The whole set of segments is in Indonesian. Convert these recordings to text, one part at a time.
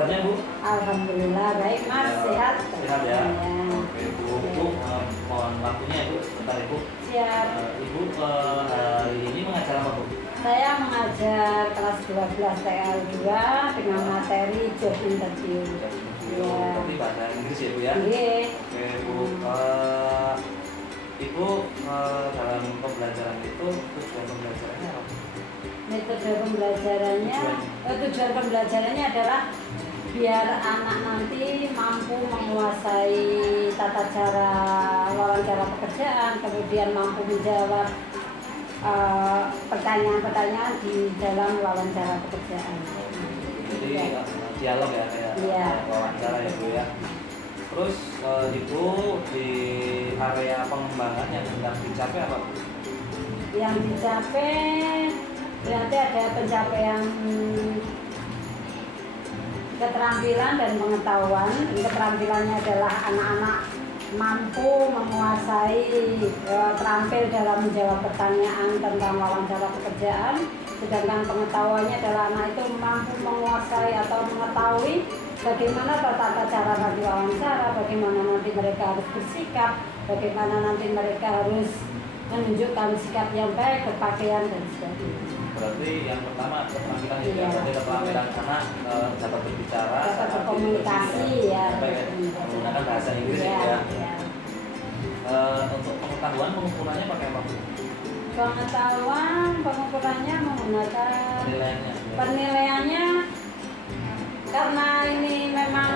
kabarnya Bu? Alhamdulillah baik Mas, Ya, sehat. sehat ya. Ya. Oke Bu, mohon waktunya Bu, sebentar Ibu. Siap. Ibu hari ini mengajar apa Bu? Saya mengajar kelas 12 TL2 dengan materi job interview. Ya. Berarti bahasa Inggris ya Bu ya? Iya. Oke Bu, Ibu dalam pembelajaran itu tujuan pembelajarannya apa? Metode pembelajarannya, tujuan pembelajarannya adalah biar anak nanti mampu menguasai tata cara wawancara pekerjaan, kemudian mampu menjawab pertanyaan-pertanyaan di dalam wawancara pekerjaan. Jadi dialog ya kayak Iya. wawancara ya Bu ya. Terus Ibu di area pengembangan yang hendak dicapai apa Bu? Yang dicapai berarti ada pencapaian keterampilan dan pengetahuan. Keterampilannya adalah anak-anak mampu menguasai, terampil dalam menjawab pertanyaan tentang wawancara pekerjaan. Sedangkan pengetahuannya adalah anak itu mampu menguasai atau mengetahui bagaimana tata cara nanti wawancara, bagaimana nanti mereka harus bersikap, bagaimana nanti mereka harus menunjukkan sikap yang baik, berpakaian dan sebagainya. Berarti yang pertama keterampilan itu Iya. berarti keterampilan anak dapat berbicara, Dapat berkomunikasi ya. menggunakan bahasa Inggris Iya, ya. iya. Untuk pengetahuan pengukurannya pakai apa Bu? Pengetahuan pengukurannya menggunakan penilaiannya, karena ini memang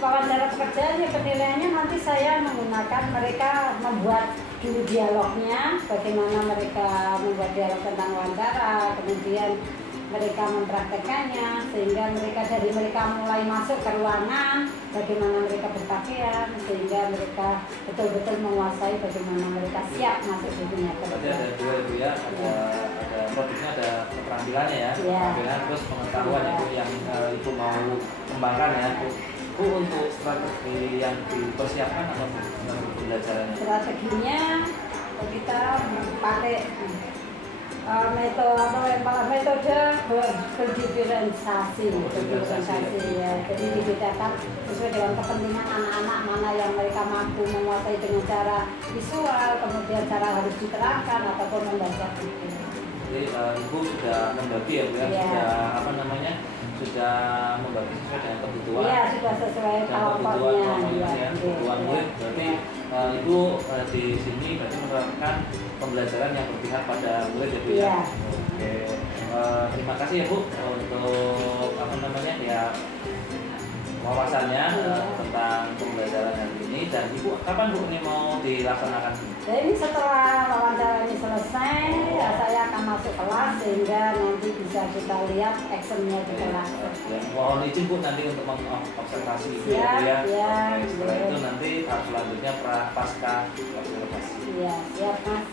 wawancara pekerjaan, penilaiannya nanti saya menggunakan mereka membuat dulu dialognya, bagaimana mereka membuat dialog tentang wawancara, kemudian mereka mempraktekannya, sehingga mereka mulai masuk ke ruangan, bagaimana mereka berpakaian, sehingga mereka betul-betul menguasai bagaimana mereka siap masuk di dunia kerja. Berarti ada dua itu ya, ada produknya, ada keterampilannya ya, keterampilan terus pengetahuan itu yang Ibu mau kembangkan ya Bu. Bu, untuk strategi yang dipersiapkan apa Bu? Strategi pembelajarannya? Strateginya kita pakai metode berdiferensiasi ya. Jadi dibedakan sesuai dengan kepentingan anak-anak, mana yang mereka mampu menguasai dengan cara visual, kemudian cara harus diterangkan ataupun membaca buku. Jadi Ibu sudah membagi ya Bu ya, sudah membagi sesuai dengan kebutuhan. Iya, sudah sesuai kelompoknya. Kebutuhan murid. Berarti Ibu di sini berarti menerapkan pembelajaran yang berpihak pada murid ya Bu ya. Iya. Oke, terima kasih ya Bu untuk wawasannya tentang pembelajaran hari ini. Dan Ibu kapan Bu ini mau dilaksanakan? Jadi setelah wawancara ini selesai, saya akan masuk kelas sehingga nanti bisa kita lihat actionnya di kelas. Ya, mohon izin Bu nanti untuk mengobservasi Ibu Siap, ya. ya. Oke, setelah itu nanti tahap selanjutnya pasca observasi. Iya, siap Mas.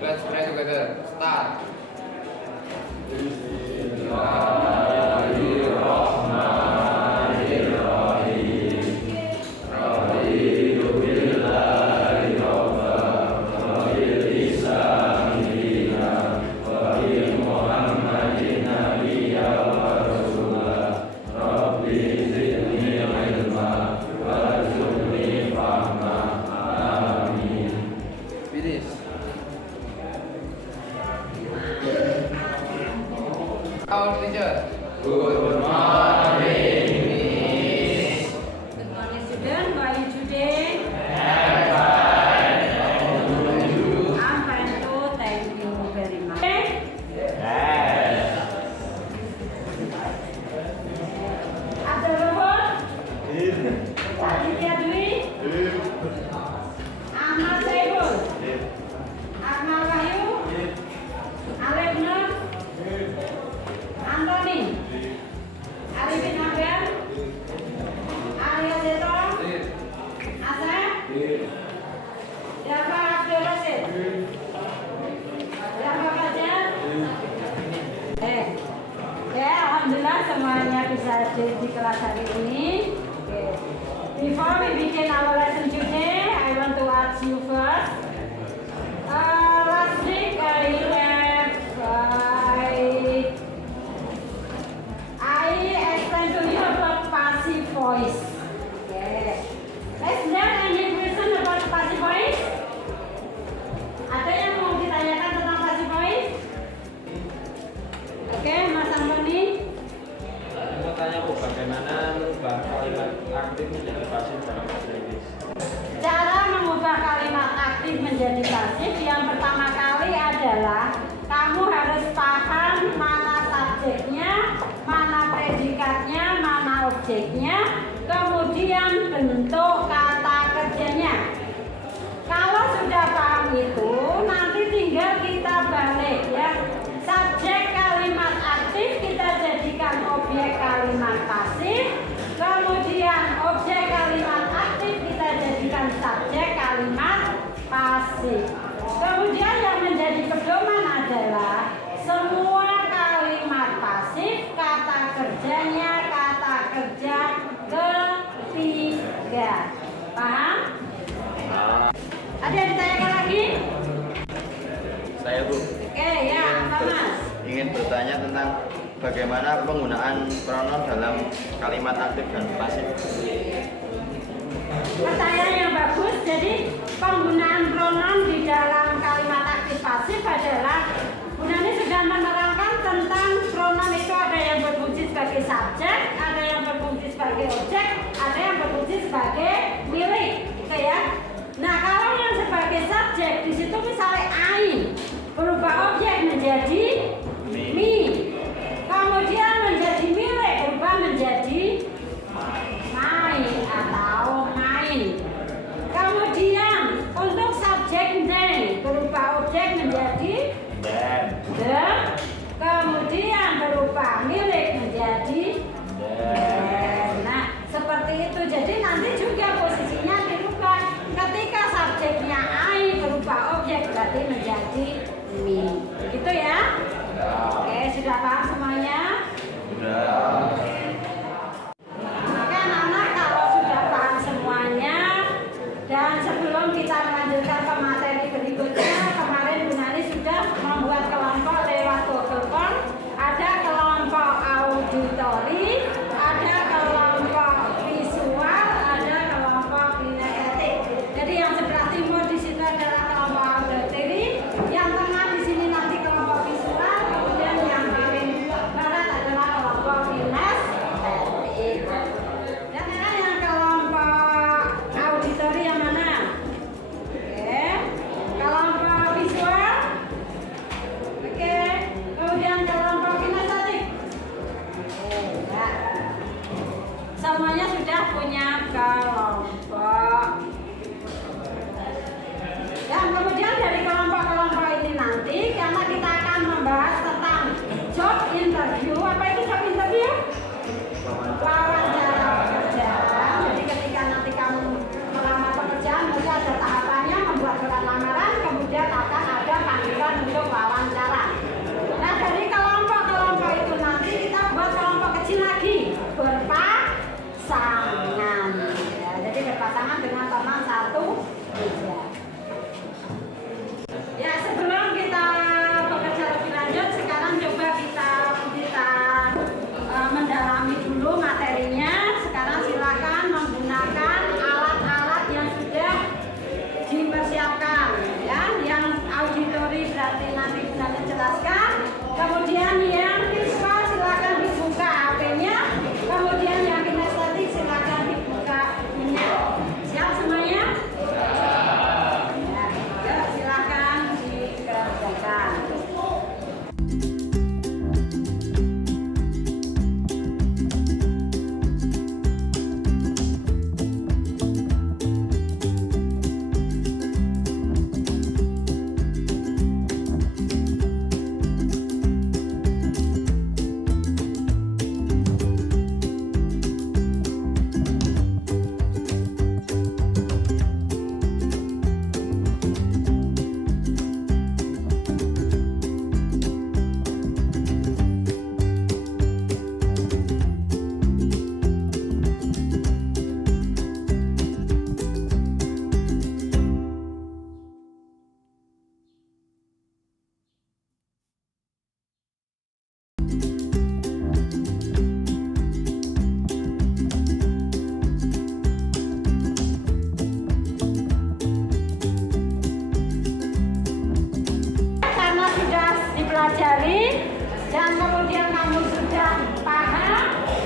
Let's pray together. Start. Finish. Our teacher. Good morning, Miss. Good morning, student. How are you today? I'm fine. I'm fine too. Thank you very much. Yes. Ada robot? Aditya Dwi? Ahmad Saiful? Ahmad Wahyu? Alif Nur? Antoni? Arifin Abel? Arya Seto? Asep? Jafar Abdul Rasid? Jafar Fajar? Ya, alhamdulillah semuanya bisa hadir di kelas hari ini. Before we begin our lesson today, I want to ask you first. Last week I explained to you about passive voice. Okay. Is there any question about passive voice? Ada yang mau ditanyakan tentang passive voice? Oke, Mas Antoni. Mau tanya Bu, bagaimana merubah kalimat aktif menjadi pasif dalam bahasa Inggris? Cara mengubah kalimat aktif menjadi pasif yang pertama kali adalah kamu harus paham mana subjeknya, mana predikatnya, mana objeknya, kemudian bentuk kata kerjanya. Kalau sudah paham itu, nanti tinggal kita balik ya. Subjek kalimat aktif kita jadikan objek kalimat pasif, kemudian objek kalimat aktif kita jadikan subjek kalimat pasif. Kemudian yang menjadi pedoman adalah semua kalimat pasif, kata kerjanya kata kerja ketiga. Paham? Ada yang ditanyakan lagi? Saya Bu Oke ya, apa Mas? ingin bertanya tentang bagaimana penggunaan pronoun dalam kalimat aktif dan pasif. Pertanyaan yang bagus. Jadi penggunaan pronoun di dalam kalimat aktif pasif adalah gunanya sudah menerangkan tentang pronoun itu ada yang berfungsi sebagai subjek, ada yang berfungsi sebagai objek, ada yang berfungsi sebagai milik, gitu ya. Nah kalau yang sebagai subjek di situ misalnya I berubah objek menjadi me, kemudian menjadi milik berubah menjadi my atau mine. Kemudian untuk subjek they berubah objek menjadi Dan dan kemudian kamu sudah paham,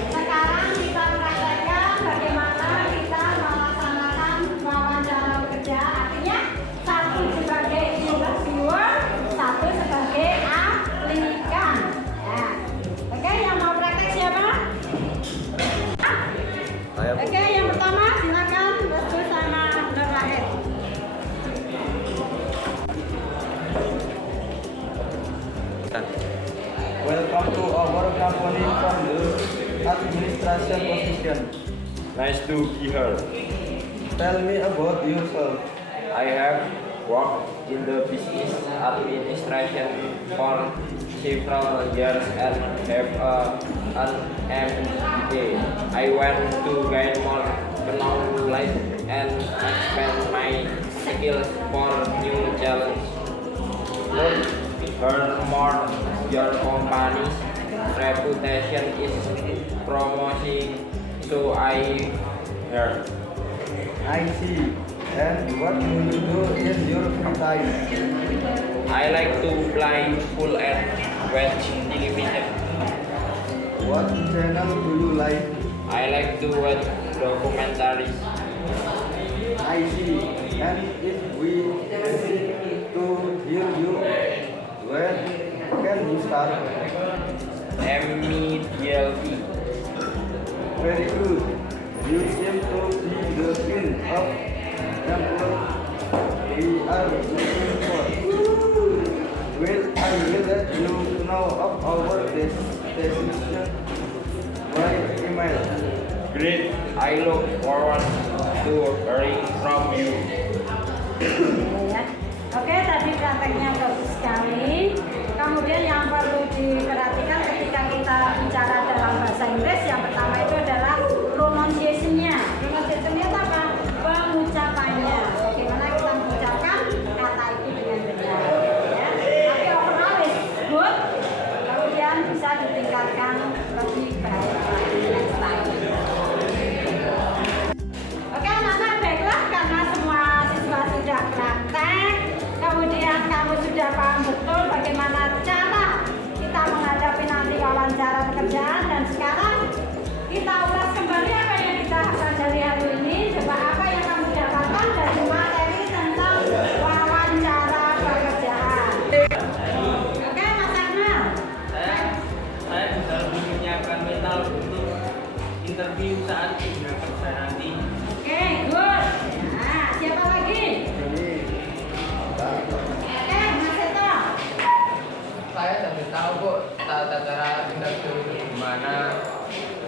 sekarang kita praktekkan bagaimana kita melaksanakan wawancara bekerja. Artinya satu sebagai interviewer, satu sebagai aplikan. Nah, oke, yang mau praktek siapa? Oke, yang pertama silakan Bosku sama Nur Rahid. Welcome to our company from the administration position. Nice to be here. Tell me about yourself. I have worked in the business administration for several years and have an MBA. I want to gain more knowledge and expand my skills for new challenges. Furthermore, your company's reputation is promising, so I heard. I see. And what do you do in your free time? I like to play full and watch television. What channel do you like? I like to watch documentaries. I see. And if we visit to hear you, when can you start? Immediately. Very good. You seem to be the kind of employee we are looking for. Well, I will let you know of our decision by email. Great. I look forward to hearing from you. Ya. Oke, tadi prakteknya bagus sekali. Kemudian yang perlu diperhatikan ketika kita bicara dalam bahasa Inggris, yang pertama itu adalah pronunciation-nya. Pronunciation-nya itu apa? Pengucapannya. Bagaimana kita mengucapkan kata itu dengan benar. Ya. Tapi overall is good. Kemudian bisa ditingkatkan lebih baik lagi next time. Oke anak-anak, baiklah, karena semua siswa sudah praktek, kemudian kamu sudah paham betul bagaimana cara kita menghadapi nanti wawancara pekerjaan, dan sekarang kita ulas kembali apa yang kita pelajari hari ini. Coba apa yang kamu dapatkan dari materi tentang wawancara pekerjaan. Oke Mas Akmal. Saya bisa lebih menyiapkan mental untuk interview saat dunia kerja nanti. Oke, good. Nah, siapa lagi? Oke, Mas Seto. Saya sudah tahu Bu tata cara interview itu gimana,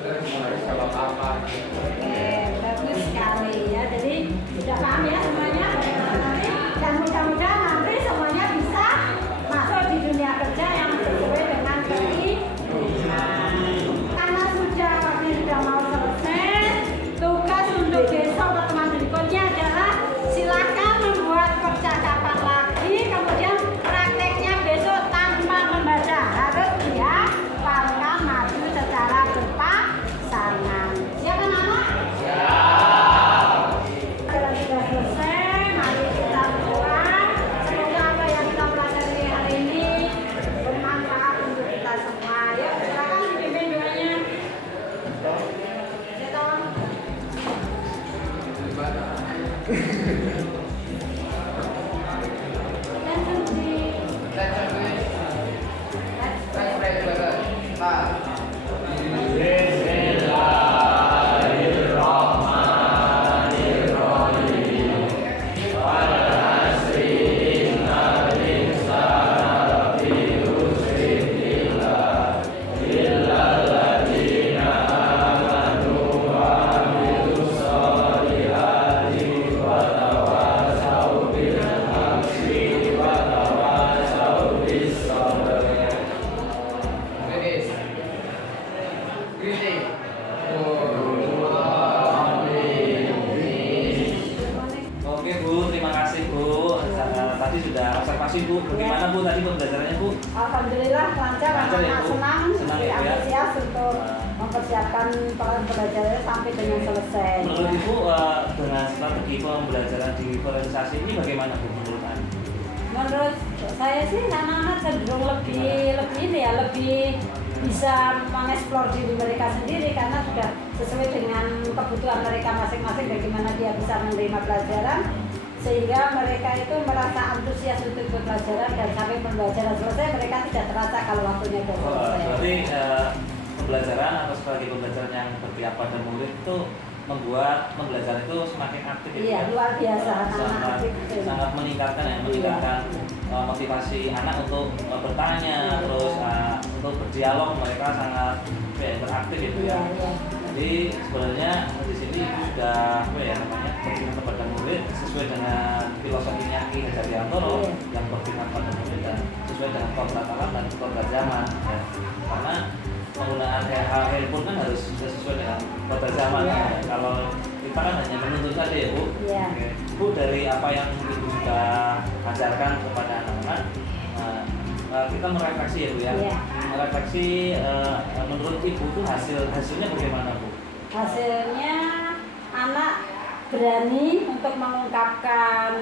terus harus jawab apa. Oke, bagus sekali ya. Jadi sudah paham ya semuanya. Nanti dan mudah-mudahan nanti semuanya bisa masuk di dunia kerja yang sesuai dengan keinginan. Karena waktu sudah mau selesai, tugas untuk besok pertemuan berikutnya adalah silakan membuat percakapan lagi, kemudian prakteknya besok tanpa membaca, harus dihafalkan maju secara berpasangan. Siap anak-anak? Siap. Sudah selesai, mari kita berdoa. Semoga apa yang kita pelajari hari ini bermanfaat untuk kita semua. Ya, silakan dipimpin doanya. Seto. Attention please. Attention please. Let's pray together. Start. Ladies. Greeting. Oke Bu, terima kasih Bu. Tadi sudah observasi Bu. Bagaimana Bu tadi pembelajarannya Bu? Alhamdulillah lancar, Lancar ya, anak-anak Bu? senang, Senang ya, Bu, ya? antusias untuk mempersiapkan pembelajarannya sampai dengan selesai. Menurut Ibu dengan strategi pembelajaran di organisasi ini bagaimana Bu menurut Anda? Menurut saya sih anak-anak cenderung lebih lebih bisa mengeksplor diri mereka sendiri karena sudah sesuai dengan kebutuhan mereka masing-masing bagaimana dia bisa menerima pelajaran sehingga mereka itu merasa antusias untuk ikut pelajaran dan sampai pembelajaran selesai mereka tidak terasa kalau waktunya sudah selesai. Berarti pembelajaran atau strategi pembelajaran yang berpihak pada murid itu membuat pembelajaran itu semakin aktif. Iya, luar biasa. Sangat meningkatkan ya, meningkatkan motivasi anak untuk bertanya, terus untuk berdialog mereka sangat beraktif gitu ya. Jadi sebenarnya di sini sudah berpihak kepada murid sesuai dengan filosofinya Ki Hajar Dewantara yang berpihak pada murid dan sesuai dengan kodrat alam dan kodrat zaman ya. Karena penggunaan handphone kan harus sesuai dengan kodrat zaman ya. Kalau kita kan hanya menuntut saja ya Bu. Iya. Bu, dari apa yang Ibu sudah ajarkan kepada anak-anak, kita merefleksi ya Bu ya. Iya. Merefleksi menurut Ibu itu hasilnya bagaimana Bu? Hasilnya anak berani untuk mengungkapkan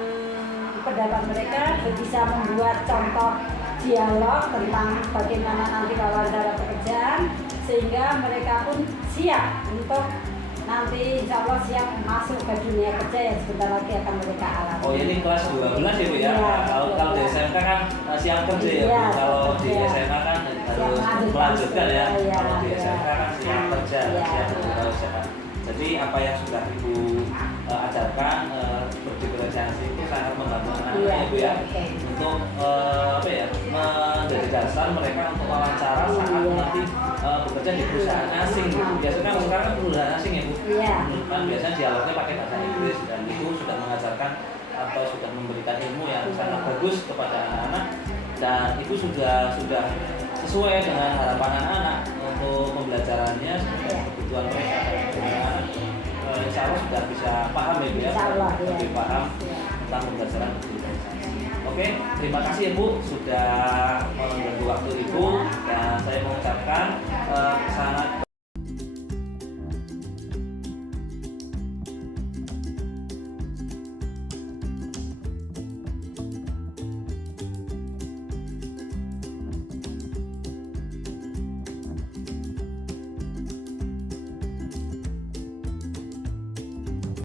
pendapat mereka, bisa membuat contoh dialog tentang bagaimana nanti wawancara pekerjaan sehingga mereka pun siap untuk nanti insya Allah siap masuk ke dunia kerja yang sebentar lagi akan mereka alami. Oh ini kelas 12 ya Bu ya? Iya, Kalau di SMK kan siap kerja ya Bu? Iya, Kalau di iya. SMA kan harus melanjutkan ya? Kalau di SMK kan siap kerja, siap berusaha. Jadi apa yang sudah Ibu ajarkan berdifferensiasi itu sangat membantu anak-anak ya Bu ya? Untuk menjadi dasar mereka untuk wawancara saat nanti bekerja di perusahaan asing gitu. Biasanya kalau sekarang kan perusahaan asing ya Bu. Iya. Kan biasanya dialognya pakai bahasa Inggris dan itu sudah mengajarkan atau sudah memberikan ilmu yang sangat bagus kepada anak-anak dan itu sudah sesuai dengan harapan anak-anak untuk pembelajarannya sesuai kebutuhan mereka. Anak-anak insya Allah sudah bisa paham ya Bu ya, lebih paham tentang pembelajaran digitalisasi. Oke, terima kasih ya Bu sudah mengganggu waktu Ibu dan saya mengucapkan